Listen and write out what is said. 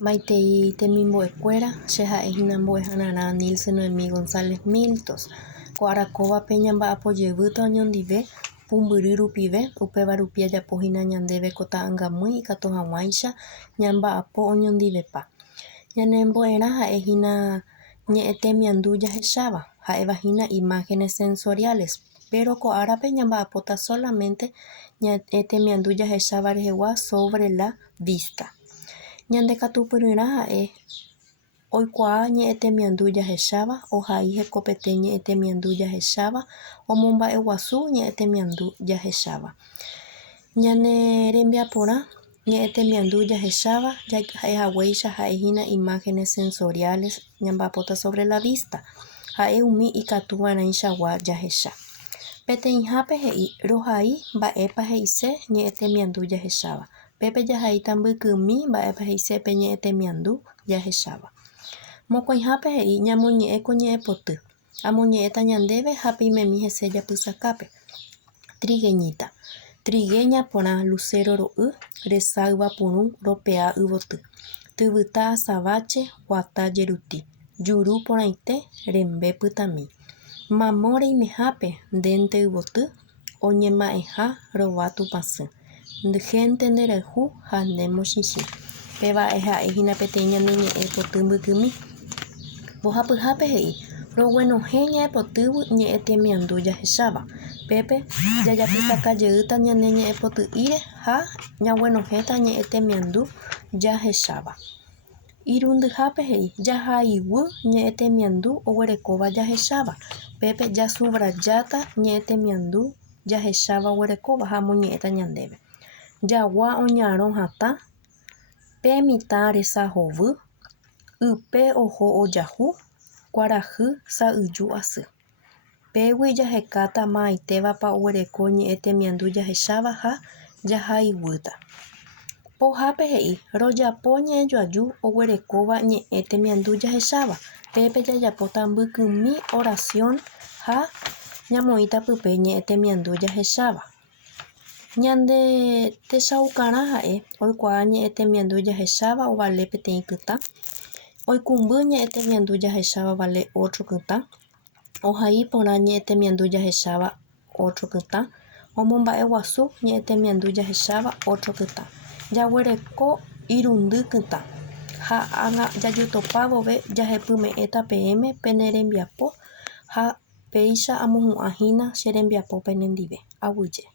Maitei temimbo'ekuéra che ha'ehína Mbo'ehararã Nilce Noemí González Miltos ko arakovape ñamba'apojevýta oñondive pumbyry rupive upéva rupi ajapohína ñandéve ko ta'ãngamýi ikatu hag̃uáicha ñamba'apo oñondivepa. Ñanembo'erã ha'ehína ñe'ẽ temiandu jahecháva, ha'evahína imágenes sensoriales, pero ko árape ñamba'apóta solamente ñe'ẽ temiandu jahecháva rehegua sobre la vista. Ñande katupyryrã ha'e oikuaa ñe'ẽ temiandu jahecháva, ohai hekopete ñe'ẽ temiandu jahecháva, omomba'eguasu ñe'ẽ temiandu jahecháva. Ñane rembiaporã ñe'ẽ temiandu jahecháva ha'ehaguéicha ha'ehína imágenes sensoriales ñamba'apóta sobre la vista, ha'e umi ikatuva'erãichagua jahecha. Peteĩhápe he'i rohai mba'épa he'ise ñe'ẽ temiandu jahecháva. Pépe jahaíta mbykymi mba'épa he'isépe ñe'ẽ temiandu jahecháva. Mokõihápe he'i ñamoñe'ẽ ko ñe'ẽ poty. Amoñe'ẽta ñandéve ha peimemi hese japysakápe. Trigueñita. Trigueña porã lucero ro'y resayva purũ ropea yvoty. Tyvyta asavache guata jeruti. Juru porãite rembe pytami. Mamó reimehápe ndénte yvoty oñema'ẽha rova tupãsy. Gente nderehu ha ndemochĩchi. Péva ha'ehína peteĩ ñane ñe'ẽ poty mbykymi. Mbohapyhápe he'i roguenohẽ ñe'ẽ potývui ñe'ẽ temiandu jahecháva. Pépe jajapysakajeýta ñane ñe'ẽ poty'íre ha ñaguenohéta ñe'ẽ temiandu jahecháva. Irundyhápe he'i jahayvy ñe'ẽ temiandu oguerekóva jahecháva. Pépe jasubrajáta ñe'ẽ temiandu jahecháva oguerekóva ha amoñe'ẽta ñandéve. Jagua oñarõ hatã. Pe mitã resa hovy. Ype oho ojahu. Kuarahy sa'yju asy. Pégui jahekáta ma'aitévapa oguereko ñe'ẽ temiandu jahecháva ha jahayvýta. Pohápe he'i rojapo ñe'ẽjoaju oguerekóva ñe'ẽ temiandu jahecháva. Pépe jajapóta mbykymi oración ha ñamoĩta pype ñe'ẽ temiandu jahecháva. Ñande techaukarã ha'e oikuaa ñe'ẽ temiandu jahecháva ovale peteĩ kytã. Oikũmby ñe'ẽ temiandu jahecháva ovale otro kytã. Ohai porã ñe'ẽ temiandu jahecháva otro kytã. Omomba'eguasu ñe'ẽ temiandu jahecháva otro kytã. Jaguereko irundy kytã. Ha jajotopávove jahepyme'ẽta peẽme pene rembiapo ha péicha amohu'ãhína che rembiapo penendive. Aguyje.